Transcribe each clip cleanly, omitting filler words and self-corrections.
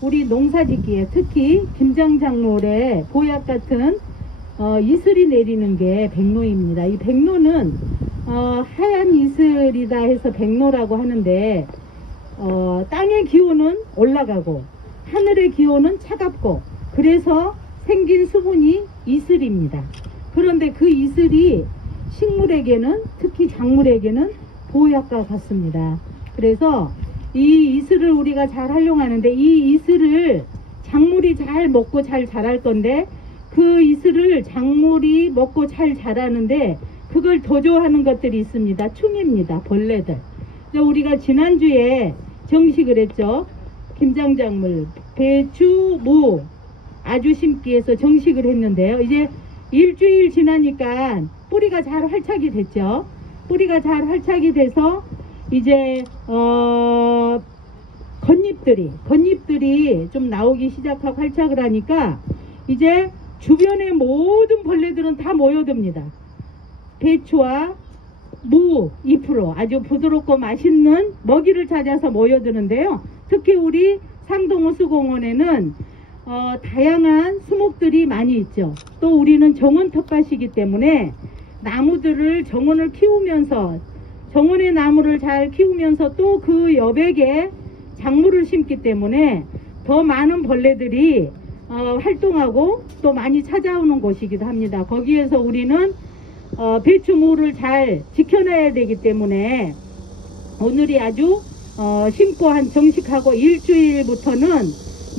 우리 농사짓기에 특히 김장작물에 보약 같은 이슬이 내리는 게 백로입니다. 이 백로는 하얀 이슬이다 해서 백로라고 하는데 땅의 기온은 올라가고 하늘의 기온은 차갑고 그래서 생긴 수분이 이슬입니다. 그런데 그 이슬이 식물에게는 특히 작물에게는 보약과 같습니다. 그래서 이 이슬을 우리가 잘 활용하는데 이 이슬을 작물이 잘 먹고 잘 자랄 건데 그 이슬을 작물이 먹고 잘 자라는데 그걸 도조하는 것들이 있습니다. 충입니다. 벌레들. 우리가 지난주에 정식을 했죠. 김장작물, 배추, 무 아주 심기에서 정식을 했는데요. 이제 일주일 지나니까 뿌리가 잘 활착이 됐죠. 뿌리가 잘 활착이 돼서 이제 겉잎들이 좀 나오기 시작하고 활착을 하니까 이제 주변의 모든 벌레들은 다 모여듭니다. 배추와 무 잎으로 아주 부드럽고 맛있는 먹이를 찾아서 모여드는데요. 특히 우리 상동호수공원에는 다양한 수목들이 많이 있죠. 또 우리는 정원 텃밭이기 때문에 나무들을 정원을 키우면서 정원의 나무를 잘 키우면서 또 그 여백에 작물을 심기 때문에 더 많은 벌레들이 활동하고 또 많이 찾아오는 곳이기도 합니다. 거기에서 우리는 배추무를 잘 지켜내야 되기 때문에 오늘이 아주 심고 한 정식하고 일주일부터는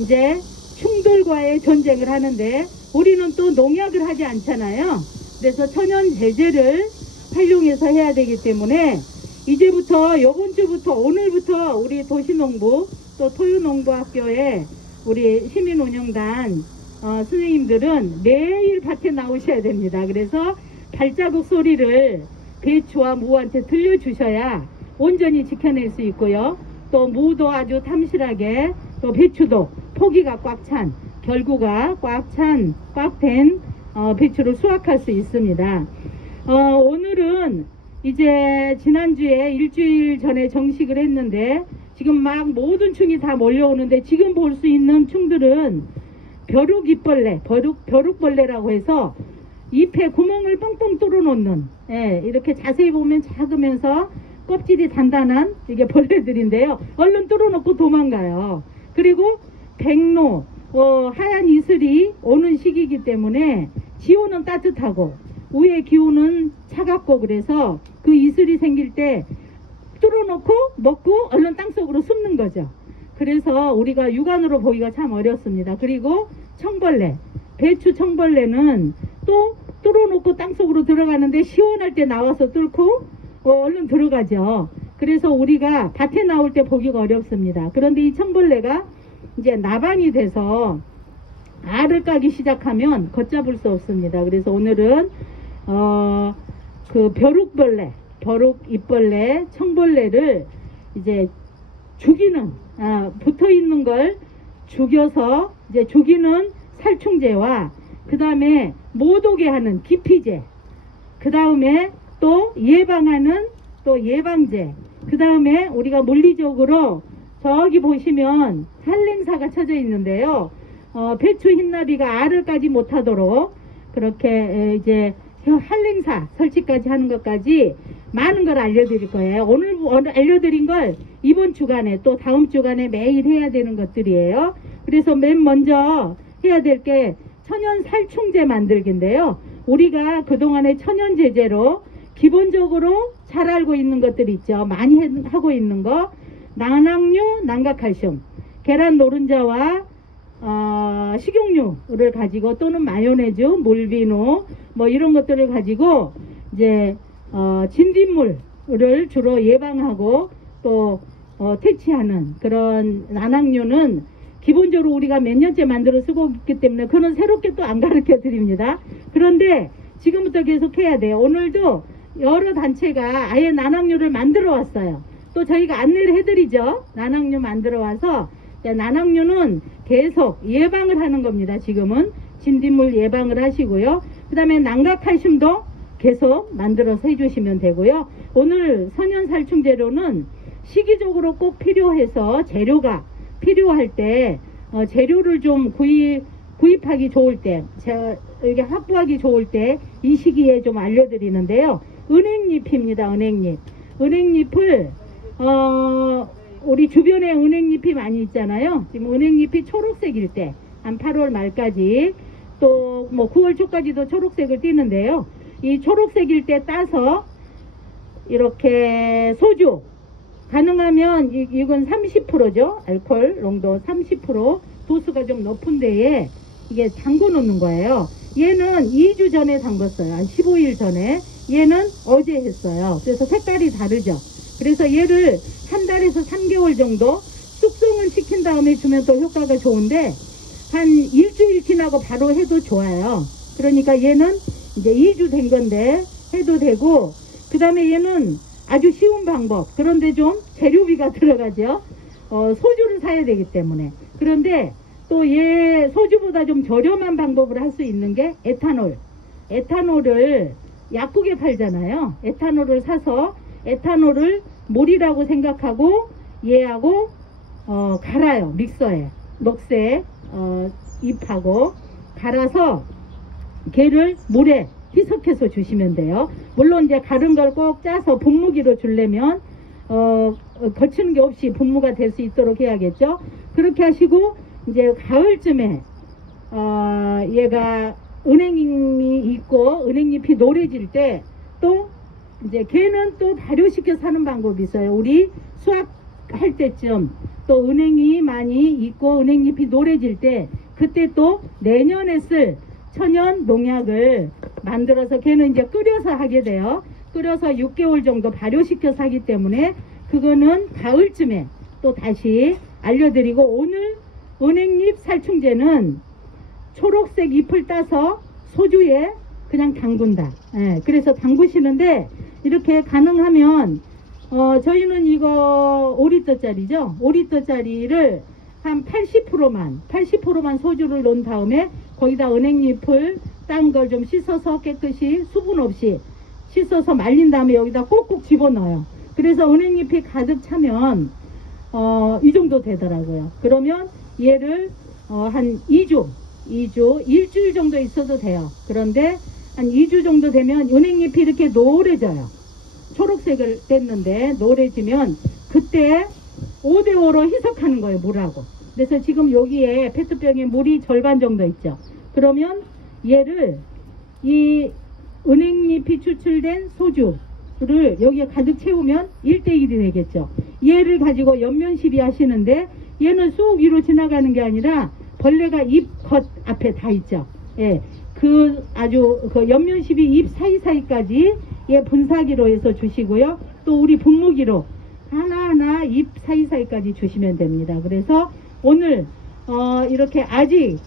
이제 충돌과의 전쟁을 하는데 우리는 또 농약을 하지 않잖아요. 그래서 천연 제재를 활용해서 해야 되기 때문에 이제부터 요번 주부터 오늘부터 우리 도시농부 또 토유농부학교에 우리 시민운영단 선생님들은 매일 밭에 나오셔야 됩니다. 그래서 발자국 소리를 배추와 무한테 들려주셔야 온전히 지켜낼 수 있고요. 또 무도 아주 탐실하게 또 배추도 포기가 꽉 찬 결구가 꽉 된 배추를 수확할 수 있습니다. 오늘은 이제 지난주에 일주일 전에 정식을 했는데 지금 막 모든 충이 다 몰려오는데 지금 볼 수 있는 충들은 벼룩잎벌레, 벼룩벌레라고 해서 잎에 구멍을 뻥뻥 뚫어 놓는 이렇게 자세히 보면 작으면서 껍질이 단단한 이게 벌레들인데요. 얼른 뚫어 놓고 도망가요. 그리고 백로, 하얀 이슬이 오는 시기이기 때문에 지온은 따뜻하고 위의 기온은 차갑고 그래서 그 이슬이 생길 때 뚫어놓고 먹고 얼른 땅속으로 숨는 거죠. 그래서 우리가 육안으로 보기가 참 어렵습니다. 그리고 청벌레, 배추 청벌레는 또 뚫어놓고 땅속으로 들어가는데 시원할 때 나와서 뚫고 얼른 들어가죠. 그래서 우리가 밭에 나올 때 보기가 어렵습니다. 그런데 이 청벌레가 이제 나방이 돼서 알을 까기 시작하면 걷잡을 수 없습니다. 그래서 오늘은 그 벼룩벌레, 벼룩잎벌레, 청벌레를 이제 죽이는 붙어 있는 걸 죽여서 이제 죽이는 살충제와 그 다음에 못 오게 하는 기피제, 그 다음에 또 예방하는 또 예방제, 그 다음에 우리가 물리적으로 저기 보시면 산랭사가 쳐져 있는데요. 배추 흰나비가 알을 까지 못하도록 그렇게 이제 한랭사 설치까지 하는 것까지 많은 걸 알려드릴 거예요. 오늘 알려드린 걸 이번 주간에 또 다음 주간에 매일 해야 되는 것들이에요. 그래서 맨 먼저 해야 될 게 천연 살충제 만들기인데요. 우리가 그동안에 천연 제재로 기본적으로 잘 알고 있는 것들이 있죠. 많이 하고 있는 거 난황류, 난각칼슘, 계란 노른자와 식용유를 가지고 또는 마요네즈, 물비누 뭐 이런 것들을 가지고 이제 진딧물을 주로 예방하고 또 퇴치하는 그런 난황류는 기본적으로 우리가 몇 년째 만들어 쓰고 있기 때문에 그건 새롭게 또 안 가르쳐 드립니다. 그런데 지금부터 계속 해야 돼요. 오늘도 여러 단체가 아예 난황류를 만들어 왔어요. 또 저희가 안내를 해드리죠. 난황류 만들어 와서 난황류는 계속 예방을 하는 겁니다. 지금은 진딧물 예방을 하시고요. 그 다음에 난각칼슘도 계속 만들어서 해주시면 되고요. 오늘 선연살충제로는 시기적으로 꼭 필요해서 재료가 필요할 때 재료를 좀 구입하기 좋을 때, 이게 확보하기 좋을 때 이 시기에 좀 알려드리는데요. 은행잎입니다. 은행잎. 은행잎을 우리 주변에 은행잎이 많이 있잖아요. 지금 은행잎이 초록색일 때 한 8월 말까지 또 뭐 9월 초까지도 초록색을 띠는데요. 이 초록색일 때 따서 이렇게 소주, 가능하면 이건 30%죠. 알코올 농도 30%, 도수가 좀 높은 데에 이게 담궈 놓는 거예요. 얘는 2주 전에 담궜어요. 한 15일 전에. 얘는 어제 했어요. 그래서 색깔이 다르죠. 그래서 얘를 한 달에서 3개월 정도 숙성을 시킨 다음에 주면 또 효과가 좋은데, 한 일주일 지나고 바로 해도 좋아요. 그러니까 얘는 이제 2주 된 건데 해도 되고, 그 다음에 얘는 아주 쉬운 방법. 그런데 좀 재료비가 들어가죠. 소주를 사야 되기 때문에. 그런데 또 얘 소주보다 좀 저렴한 방법을 할 수 있는 게 에탄올. 에탄올을 약국에 팔잖아요. 에탄올을 사서 에탄올을 물이라고 생각하고 얘하고 갈아요. 믹서에 녹색 잎하고 갈아서 걔를 물에 희석해서 주시면 돼요. 물론 이제 갈은 걸 꼭 짜서 분무기로 주려면 거치는 게 없이 분무가 될 수 있도록 해야겠죠. 그렇게 하시고 이제 가을쯤에 얘가 은행잎이 있고 은행잎이 노래질 때 또 이제 걔는 또 발효시켜 사는 방법이 있어요. 우리 수확할 때쯤 또 은행이 많이 있고 은행잎이 노래질 때 그때 또 내년에 쓸 천연 농약을 만들어서 걔는 이제 끓여서 하게 돼요. 끓여서 6개월 정도 발효시켜서 하기 때문에 그거는 가을쯤에 또 다시 알려드리고, 오늘 은행잎 살충제는 초록색 잎을 따서 소주에 그냥 담근다. 예, 그래서 담그시는데 이렇게 가능하면 저희는 이거 5리터짜리죠. 5리터짜리를 한 80%만 소주를 넣은 다음에 거기다 은행잎을 딴 걸 좀 씻어서 깨끗이 수분 없이 씻어서 말린 다음에 여기다 꼭꼭 집어넣어요. 그래서 은행잎이 가득 차면 이 정도 되더라고요. 그러면 얘를 한 2주, 일주일 정도 있어도 돼요. 그런데 한 2주 정도 되면 은행잎이 이렇게 노래져요. 초록색을 뗐는데 노래지면 그때 5대5로 희석하는 거예요. 물하고. 그래서 지금 여기에 페트병에 물이 절반 정도 있죠. 그러면 얘를 이 은행잎이 추출된 소주를 여기에 가득 채우면 1대1이 되겠죠. 얘를 가지고 연면시비 하시는데 얘는 쑥 위로 지나가는 게 아니라 벌레가 입 겉 앞에 다 있죠. 예, 그 아주 그 연면시비 입 사이사이까지 얘 분사기로 해서 주시고요. 또 우리 분무기로 하나하나 입 사이사이까지 주시면 됩니다. 그래서 오늘 이렇게 아직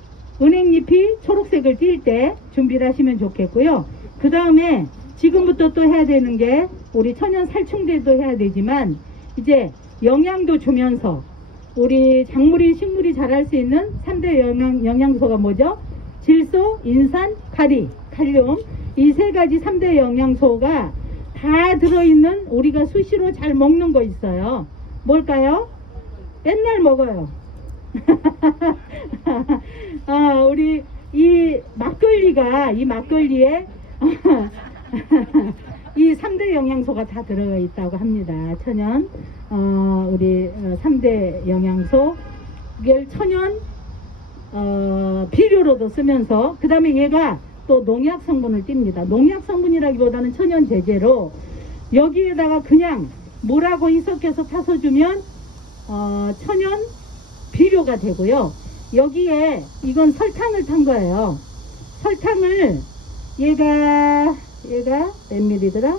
은행잎이 초록색을 띌 때 준비를 하시면 좋겠고요. 그 다음에 지금부터 또 해야 되는 게 우리 천연 살충제도 해야 되지만 이제 영양도 주면서 우리 작물이 식물이 자랄 수 있는 3대 영양소가 뭐죠? 질소, 인산, 카리, 칼륨, 이 세 가지 3대 영양소가 다 들어있는 우리가 수시로 잘 먹는 거 있어요. 뭘까요? 맨날 먹어요. 우리 이 막걸리에 이 3대 영양소가 다 들어가 있다고 합니다. 천연 우리 3대 영양소 이걸 천연 비료로도 쓰면서 그 다음에 얘가 또 농약 성분을 띱니다. 농약 성분이라기보다는 천연 제재로 여기에다가 그냥 물하고 희석해서 타서 주면 천연 비료가 되고요. 여기에 이건 설탕을 탄 거예요. 설탕을 얘가 몇 밀리더라?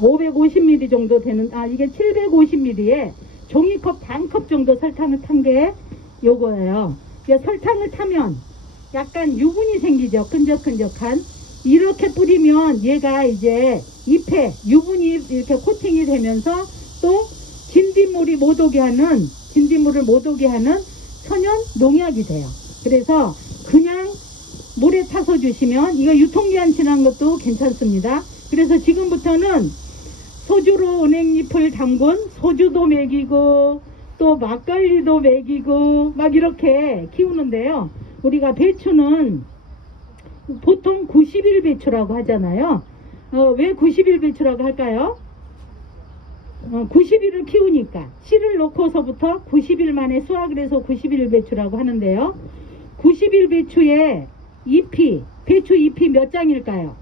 550ml 정도 되는, 이게 750ml에 종이컵 반컵 정도 설탕을 탄 게 요거예요. 설탕을 타면 약간 유분이 생기죠. 끈적끈적한. 이렇게 뿌리면 얘가 이제 잎에 유분이 이렇게 코팅이 되면서 또 진딧물을 못 오게 하는 천연 농약이 돼요. 그래서 그냥 물에 타서 주시면 이거 유통기한 지난 것도 괜찮습니다. 그래서 지금부터는 소주로 은행잎을 담근 소주도 먹이고 또 막걸리도 먹이고 막 이렇게 키우는데요. 우리가 배추는 보통 90일 배추라고 하잖아요. 왜 90일 배추라고 할까요? 90일을 키우니까 씨를 놓고서부터 90일 만에 수확을 해서 90일 배추라고 하는데요. 90일 배추의 배추 잎이 몇 장일까요?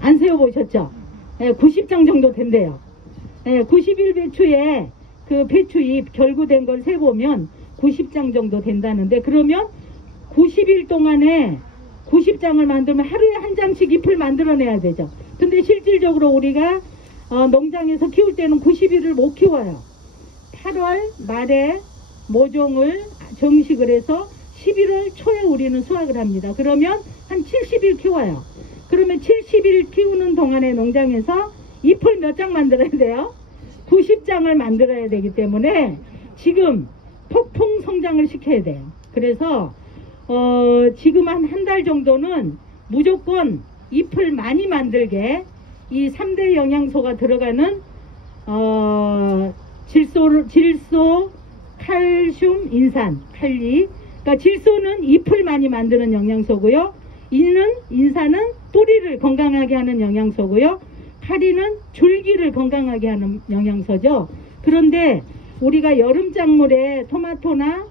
안 세워보셨죠? 90장 정도 된대요. 90일 배추에 그 배추잎 결구된 걸 세보면 90장 정도 된다는데, 그러면 90일 동안에 90장을 만들면 하루에 한 장씩 잎을 만들어내야 되죠. 근데 실질적으로 우리가 농장에서 키울 때는 90일을 못 키워요. 8월 말에 모종을 정식을 해서 11월 초에 우리는 수확을 합니다. 그러면 한 70일 키워요. 그러면 70일 키우는 동안에 농장에서 잎을 몇 장 만들어야 돼요? 90장을 만들어야 되기 때문에 지금 폭풍 성장을 시켜야 돼요. 그래서 지금 한 달 정도는 무조건 잎을 많이 만들게 이 3대 영양소가 들어가는 질소, 칼슘, 인산, 칼리. 그러니까 질소는 잎을 많이 만드는 영양소고요. 인산은 뿌리를 건강하게 하는 영양소고요. 칼리는 줄기를 건강하게 하는 영양소죠. 그런데 우리가 여름 작물에 토마토나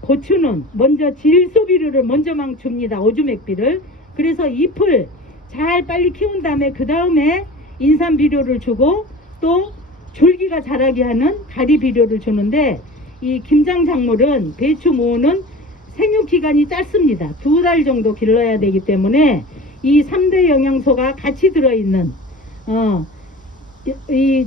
고추는 먼저 질소 비료를 먼저만 줍니다. 오주맥비를. 그래서 잎을 잘 빨리 키운 다음에 그 다음에 인산 비료를 주고 또 줄기가 자라게 하는 가리 비료를 주는데, 이 김장 작물은 배추 무는 생육 기간이 짧습니다. 2달 정도 길러야 되기 때문에 이 3대 영양소가 같이 들어있는 이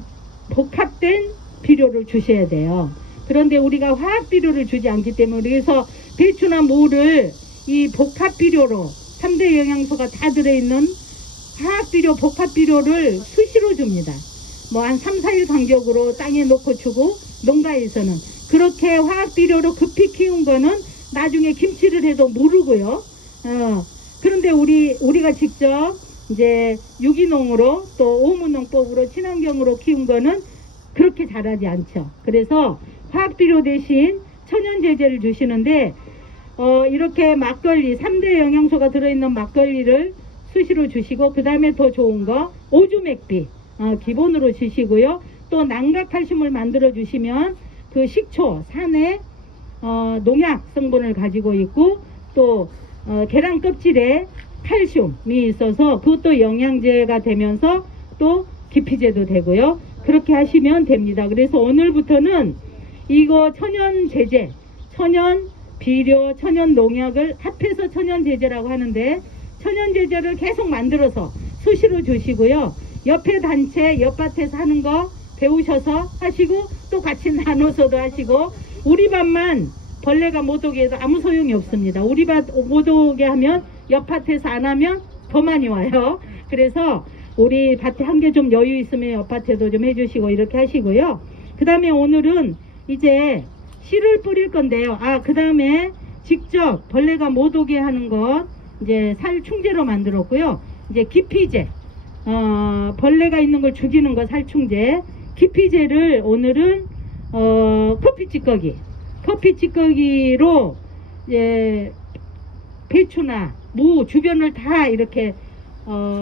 복합된 비료를 주셔야 돼요. 그런데 우리가 화학 비료를 주지 않기 때문에, 그래서 배추나 무를 이 복합 비료로 3대 영양소가 다 들어있는 화학 비료, 복합 비료를 수시로 줍니다. 뭐 한 3, 4일 간격으로 땅에 놓고 주고, 농가에서는 그렇게 화학 비료로 급히 키운 거는 나중에 김치를 해도 모르고요. 그런데 우리가 직접 이제 유기농으로 또 오무농법으로 친환경으로 키운 거는 그렇게 자라지 않죠. 그래서 화학비료 대신 천연제제를 주시는데, 이렇게 막걸리 3대 영양소가 들어있는 막걸리를 수시로 주시고, 그 다음에 더 좋은 거 오주맥비 기본으로 주시고요. 또 난각칼슘을 만들어 주시면 그 식초, 산에 농약 성분을 가지고 있고, 또 계란 껍질에 칼슘이 있어서 그것도 영양제가 되면서 또 기피제도 되고요. 그렇게 하시면 됩니다. 그래서 오늘부터는 이거 천연제제, 천연비료, 천연농약을 합해서 천연제제라고 하는데, 천연제제를 계속 만들어서 수시로 주시고요. 옆에 단체, 옆밭에서 하는 거 배우셔서 하시고, 또 같이 나눠서도 하시고, 우리 밭만 벌레가 못 오게 해도 아무 소용이 없습니다. 우리 밭 못 오게 하면 옆밭에서 안 하면 더 많이 와요. 그래서 우리 밭에 한 개 좀 여유 있으면 옆밭에도 좀 해주시고 이렇게 하시고요. 그 다음에 오늘은 이제 씨를 뿌릴 건데요. 그 다음에 직접 벌레가 못 오게 하는 것 이제 살충제로 만들었고요. 이제 기피제, 벌레가 있는 걸 죽이는 거 살충제, 기피제를 오늘은 커피 찌꺼기로 이제 배추나 무 주변을 다 이렇게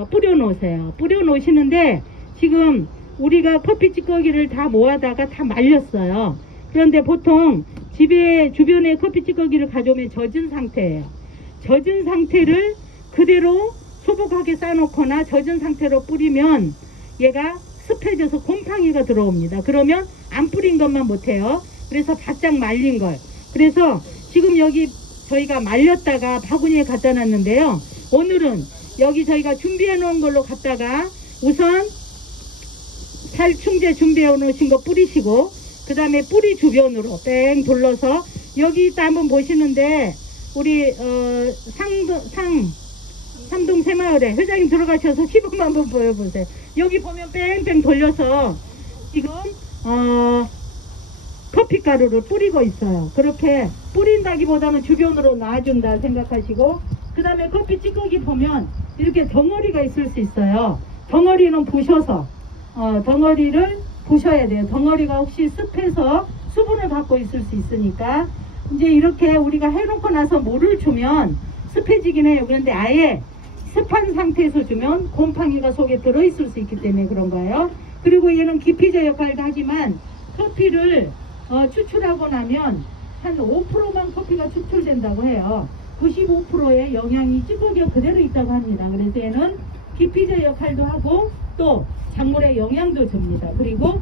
뿌려 놓으세요. 뿌려 놓으시는데, 지금 우리가 커피 찌꺼기를 다 모아다가 다 말렸어요. 그런데 보통 집에 주변에 커피 찌꺼기를 가져오면 젖은 상태예요. 젖은 상태를 그대로 소복하게 싸놓거나 젖은 상태로 뿌리면 얘가 습해져서 곰팡이가 들어옵니다. 그러면 안 뿌린 것만 못해요. 그래서 바짝 말린 걸. 그래서 지금 여기 저희가 말렸다가 바구니에 갖다 놨는데요. 오늘은 여기 저희가 준비해 놓은 걸로 갖다가 우선 살충제 준비해 놓으신 거 뿌리시고, 그 다음에 뿌리 주변으로 뺑 둘러서, 여기 있다 한번 보시는데 우리 삼동 새마을에 회장님 들어가셔서 시범 한번 보여보세요. 여기 보면 뺑뺑 돌려서 지금 커피가루를 뿌리고 있어요. 그렇게 뿌린다기보다는 주변으로 놔준다 생각하시고, 그 다음에 커피 찌꺼기 보면 이렇게 덩어리가 있을 수 있어요. 덩어리는 부셔서 덩어리를 부셔야 돼요. 덩어리가 혹시 습해서 수분을 갖고 있을 수 있으니까. 이제 이렇게 우리가 해놓고 나서 물을 주면 습해지긴 해요. 그런데 아예 습한 상태에서 주면 곰팡이가 속에 들어있을 수 있기 때문에 그런 거예요. 그리고 얘는 기피제 역할도 하지만 커피를 추출하고 나면 한 5%만 커피가 추출된다고 해요. 95%의 영양이 찌꺼기가 그대로 있다고 합니다. 그래서 얘는 기피제 역할도 하고 또 작물에 영양도 줍니다. 그리고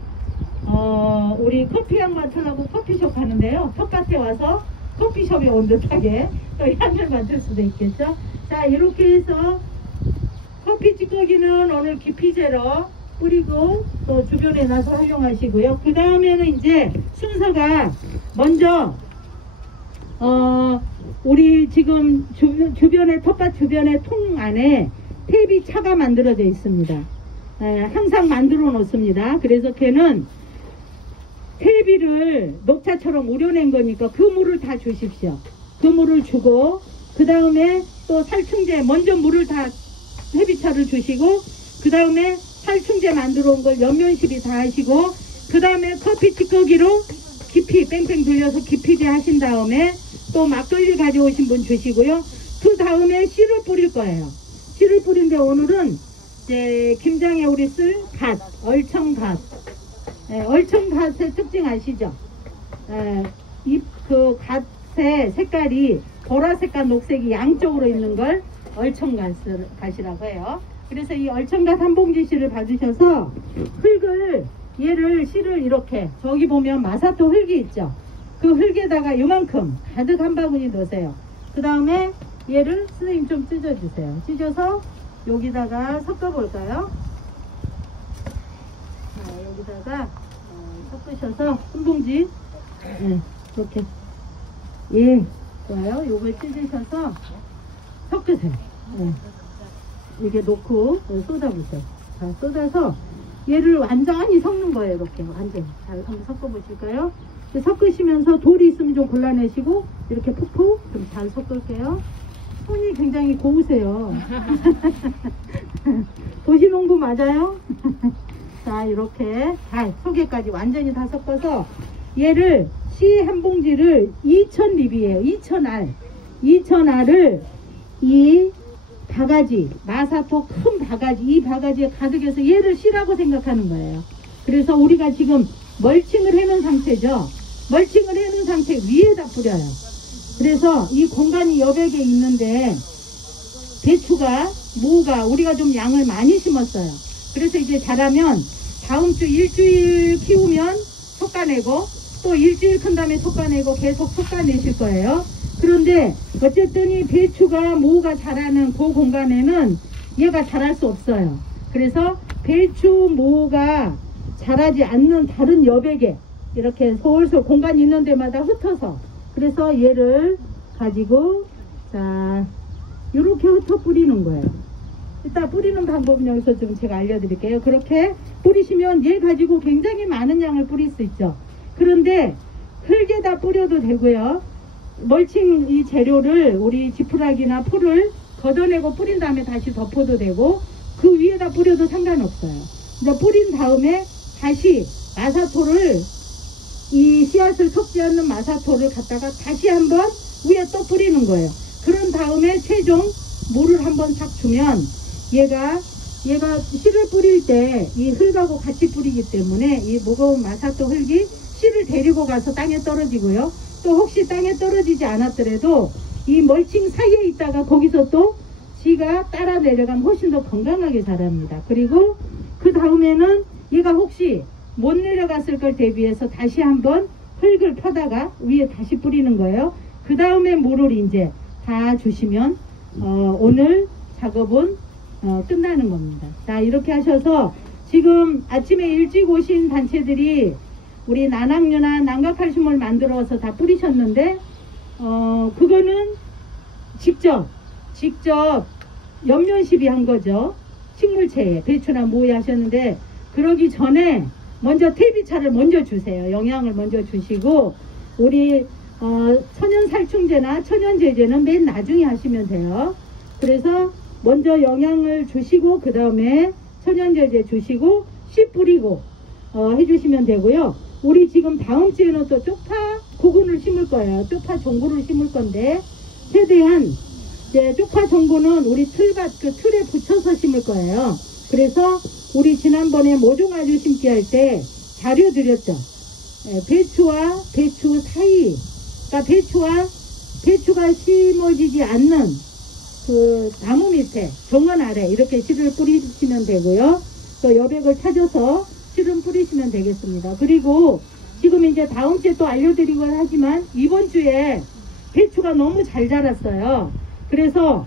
우리 커피향 맡으려고 커피숍 하는데요. 텃밭에 와서 커피숍에 온 듯하게 또 향을 맡을 수도 있겠죠. 자, 이렇게 해서 커피 찌꺼기는 오늘 기피제로 뿌리고 또 주변에 놔서 활용하시고요. 그 다음에는 이제 순서가 먼저 우리 지금 주변에 텃밭 주변에 통 안에 탭이 차가 만들어져 있습니다. 항상 만들어 놓습니다. 그래서 걔는 탭이를 녹차처럼 우려낸 거니까 그 물을 다 주십시오. 그 물을 주고 그 다음에 또 살충제 먼저 물을 다 회비차를 주시고 그 다음에 살충제 만들어 온 걸 연면시비 다 하시고 그 다음에 커피 찌꺼기로 깊이 뺑뺑 돌려서 기피제 하신 다음에 또 막걸리 가져오신 분 주시고요. 그 다음에 씨를 뿌릴 거예요. 씨를 뿌린데 오늘은 이제 김장에 우리 쓸 갓, 얼청갓. 얼청갓의 특징 아시죠? 그 갓의 색깔이 보라색과 녹색이 양쪽으로 있는 걸 얼청갓이라고 해요. 그래서 이 얼청갓 한 봉지씨를 받으셔서 흙을 씨를 이렇게 저기 보면 마사토 흙이 있죠. 그 흙에다가 요만큼 가득 한 바구니 넣으세요. 그 다음에 얘를 선생님 좀 찢어주세요. 찢어서 여기다가 섞어볼까요? 자, 여기다가 섞으셔서 한 봉지 이렇게 좋아요. 요걸 찢으셔서 섞으세요. 이렇게 놓고 쏟아보세요. 자, 쏟아서 얘를 완전히 섞는 거예요. 이렇게 완전히. 자, 한번 섞어보실까요? 섞으시면서 돌이 있으면 좀 골라내시고 이렇게 푹푹 좀 잘 섞을게요. 손이 굉장히 고우세요. 도시농부 맞아요? 자, 이렇게 다 속에까지 완전히 다 섞어서 얘를 씨 한 봉지를 2000립이에요. 2000알. 2000알을 이 바가지, 마사토 큰 바가지, 이 바가지에 가득해서 얘를 씨라고 생각하는 거예요. 그래서 우리가 지금 멀칭을 해놓은 상태죠. 멀칭을 해놓은 상태 위에다 뿌려요. 그래서 이 공간이 여백에 있는데 배추가, 무가 우리가 좀 양을 많이 심었어요. 그래서 이제 자라면 다음 주 일주일 키우면 솎아내고 또 일주일 큰 다음에 솎아내고 계속 솎아내실 거예요. 그런데 어쨌든 이 배추가 무가 자라는 그 공간에는 얘가 자랄 수 없어요. 그래서 배추 무가 자라지 않는 다른 여백에 이렇게 솔솔 공간이 있는 데마다 흩어서 그래서 얘를 가지고 자 이렇게 흩어 뿌리는 거예요. 이따 뿌리는 방법은 여기서 좀 제가 알려드릴게요. 그렇게 뿌리시면 얘 가지고 굉장히 많은 양을 뿌릴 수 있죠. 그런데 흙에다 뿌려도 되고요. 멀칭 이 재료를 우리 지푸라기나 풀을 걷어내고 뿌린 다음에 다시 덮어도 되고 그 위에다 뿌려도 상관없어요. 근데 뿌린 다음에 다시 마사토를 이 씨앗을 섞지 않는 마사토를 갖다가 다시 한번 위에 또 뿌리는 거예요. 그런 다음에 최종 물을 한번 싹 주면 얘가 씨를 뿌릴 때 이 흙하고 같이 뿌리기 때문에 이 무거운 마사토 흙이 씨를 데리고 가서 땅에 떨어지고요. 또 혹시 땅에 떨어지지 않았더라도 이 멀칭 사이에 있다가 거기서 또 씨가 따라 내려가면 훨씬 더 건강하게 자랍니다. 그리고 그 다음에는 얘가 혹시 못 내려갔을 걸 대비해서 다시 한번 흙을 펴다가 위에 다시 뿌리는 거예요. 그 다음에 물을 이제 다 주시면 오늘 작업은 끝나는 겁니다. 자, 이렇게 하셔서 지금 아침에 일찍 오신 단체들이 우리 난황류나 난각칼슘을 만들어서 다 뿌리셨는데 그거는 직접 연면시비 한 거죠. 식물체에 배추나 무에 하셨는데 그러기 전에 먼저 퇴비차를 먼저 주세요. 영양을 먼저 주시고 우리 천연 살충제나 천연 제제는 맨 나중에 하시면 돼요. 그래서 먼저 영양을 주시고 그 다음에 천연 제제 주시고 씨 뿌리고 해주시면 되고요. 우리 지금 다음 주에는 또 쪽파 구근을 심을 거예요. 쪽파 종구를 심을 건데 최대한 이제 쪽파 종구는 우리 틀밭 그 틀에 붙여서 심을 거예요. 그래서 우리 지난번에 모종아주 심기 할 때 자료 드렸죠. 배추와 배추 사이, 그러니까 배추가 심어지지 않는 그 나무 밑에 정원 아래 이렇게 씨를 뿌리시면 되고요. 또 여백을 찾아서 씨를 뿌리시면 되겠습니다. 그리고 지금 이제 다음 주에 또 알려드리곤 하지만 이번 주에 배추가 너무 잘 자랐어요. 그래서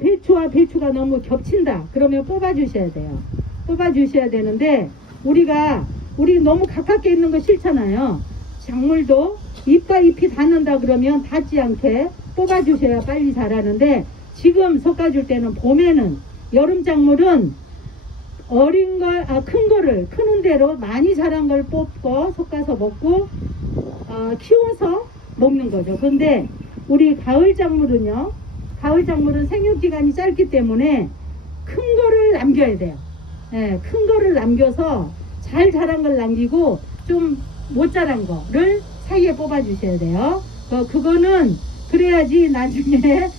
배추와 배추가 너무 겹친다 그러면 뽑아 주셔야 돼요. 뽑아 주셔야 되는데 우리 너무 가깝게 있는 거 싫잖아요. 작물도 잎과 잎이 닿는다 그러면 닿지 않게 뽑아 주셔야 빨리 자라는데 지금 솎아줄 때는 봄에는 여름 작물은 큰 거를 크는 대로 많이 자란 걸 뽑고 솎아서 먹고 키워서 먹는 거죠. 근데 우리 가을 작물은요. 가을 작물은 생육기간이 짧기 때문에 큰 거를 남겨야 돼요. 네, 큰 거를 남겨서 잘 자란 걸 남기고 좀 못 자란 거를 사이에 뽑아 주셔야 돼요. 그거는 그래야지 나중에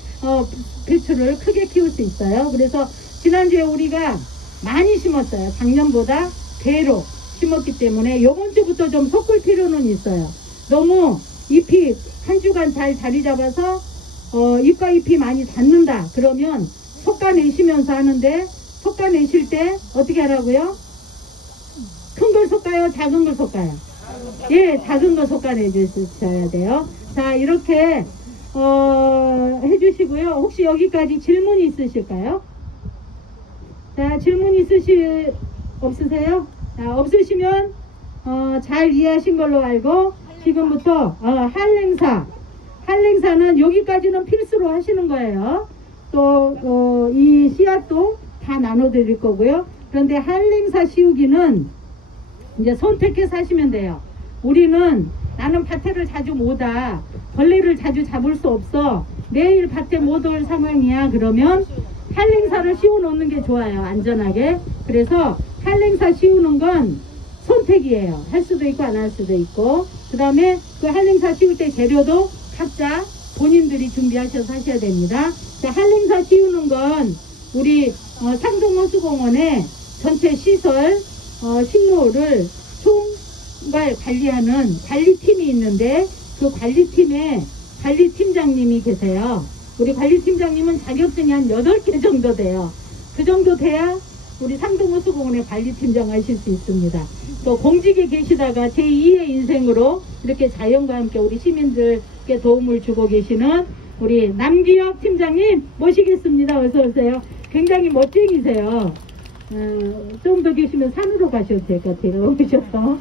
배추를 크게 키울 수 있어요. 그래서 지난주에 우리가 많이 심었어요. 작년보다 배로 심었기 때문에 요번 주부터 좀 섞을 필요는 있어요. 너무 잎이 한 주간 잘 자리 잡아서 잎과 잎이 많이 닿는다 그러면 솎아내시면서 하는데 솎아내실 때 어떻게 하라고요? 큰 걸 솎아요? 작은 걸 솎아요? 예, 작은 거 솎아내 주셔야 돼요. 자, 이렇게 해주시고요. 혹시 여기까지 질문 있으실까요? 자, 질문 없으세요? 자, 없으시면 잘 이해하신 걸로 알고 지금부터 한랭사는 여기까지는 필수로 하시는 거예요. 또 이 씨앗도 다 나눠 드릴 거고요. 그런데 한랭사 씌우기는 이제 선택해서 하시면 돼요. 우리는 나는 밭에를 자주 못 와. 벌레를 자주 잡을 수 없어. 매일 밭에 못 올 상황이야. 그러면 한랭사를 씌워 놓는 게 좋아요. 안전하게. 그래서 한랭사 씌우는 건 선택이에요. 할 수도 있고 안 할 수도 있고. 그 다음에 그 한랭사 씌울 때 재료도 각자 본인들이 준비하셔서 하셔야 됩니다. 자, 한랭사 씌우는 건 우리 상동호수공원에 전체 시설 식물을 총괄 관리하는 관리팀이 있는데 그 관리팀에 관리팀장님이 계세요. 우리 관리팀장님은 자격증이 한 8개 정도 돼요. 그 정도 돼야 우리 상동호수공원의 관리팀장 하실 수 있습니다. 또 공직에 계시다가 제2의 인생으로 이렇게 자연과 함께 우리 시민들께 도움을 주고 계시는 우리 남기혁 팀장님 모시겠습니다. 어서 오세요. 굉장히 멋쟁이세요. 좀 더 계시면 산으로 가셔도 될 것 같아요. 오셔서.